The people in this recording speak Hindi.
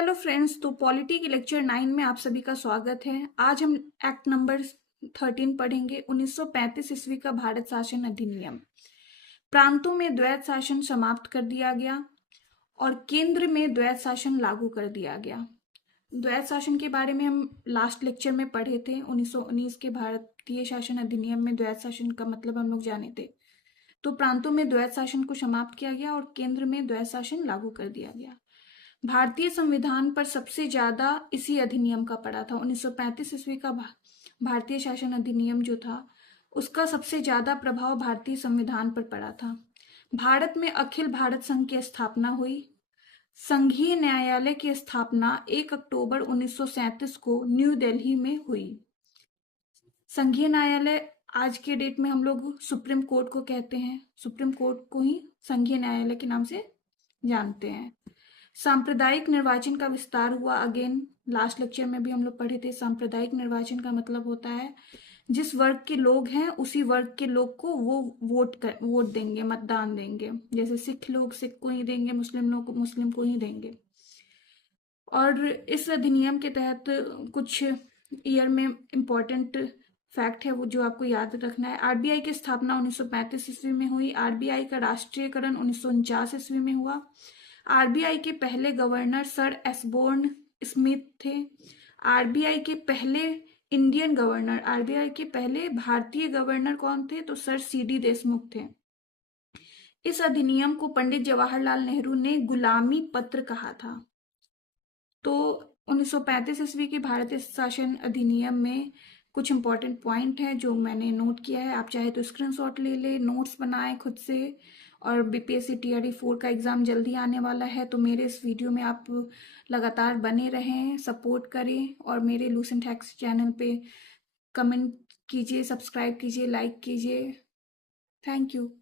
हेलो फ्रेंड्स, तो पॉलिटी के लेक्चर 9 में आप सभी का स्वागत है। आज हम एक्ट नंबर 13 पढ़ेंगे। 1935 ईस्वी का भारत शासन अधिनियम। प्रांतों में द्वैत शासन समाप्त कर दिया गया और केंद्र में द्वैत शासन लागू कर दिया गया। द्वैत शासन के बारे में हम लास्ट लेक्चर में पढ़े थे। 1919 के भारतीय शासन अधिनियम में द्वैत शासन का मतलब हम लोग जाने थे। तो प्रांतों में द्वैत शासन को समाप्त किया गया और केंद्र में द्वैत शासन लागू कर दिया गया। भारतीय संविधान पर सबसे ज्यादा इसी अधिनियम का पड़ा था। 1935 ईस्वी का भारतीय शासन अधिनियम जो था, उसका सबसे ज्यादा प्रभाव भारतीय संविधान पर पड़ा था। भारत में अखिल भारत संघ की स्थापना हुई। संघीय न्यायालय की स्थापना 1 अक्टूबर 1937 को न्यू दिल्ली में हुई। संघीय न्यायालय आज के डेट में हम लोग सुप्रीम कोर्ट को कहते हैं। सुप्रीम कोर्ट को ही संघीय न्यायालय के नाम से जानते हैं। सांप्रदायिक निर्वाचन का विस्तार हुआ। अगेन लास्ट लेक्चर में भी हम लोग पढ़े थे। सांप्रदायिक निर्वाचन का मतलब होता है जिस वर्ग के लोग हैं उसी वर्ग के लोग को वो वोट देंगे, मतदान देंगे। जैसे सिख लोग सिख को ही देंगे, मुस्लिम लोग मुस्लिम को ही देंगे। और इस अधिनियम के तहत कुछ ईयर में इम्पोर्टेंट फैक्ट है वो जो आपको याद रखना है। आरबीआई की स्थापना 1935 ईस्वी में हुई। आरबीआई का राष्ट्रीयकरण 1949 ईस्वी में हुआ। आरबीआई के पहले गवर्नर सर एस्बोर्न स्मिथ थे। आरबीआई के पहले इंडियन गवर्नर, आरबीआई के पहले भारतीय गवर्नर कौन थे? तो सर सीडी देशमुख थे। इस अधिनियम को पंडित जवाहरलाल नेहरू ने गुलामी पत्र कहा था। तो 1935 ईस्वी के भारतीय शासन अधिनियम में कुछ इंपॉर्टेंट पॉइंट है जो मैंने नोट किया है। आप चाहे तो स्क्रीनशॉट ले ले, नोट्स बनाए खुद से। और बीपीएससी टीआरडी 4 का एग्जाम जल्दी आने वाला है, तो मेरे इस वीडियो में आप लगातार बने रहें, सपोर्ट करें और मेरे लूसेंट हैक्स चैनल पे कमेंट कीजिए, सब्सक्राइब कीजिए, लाइक कीजिए। Thank you.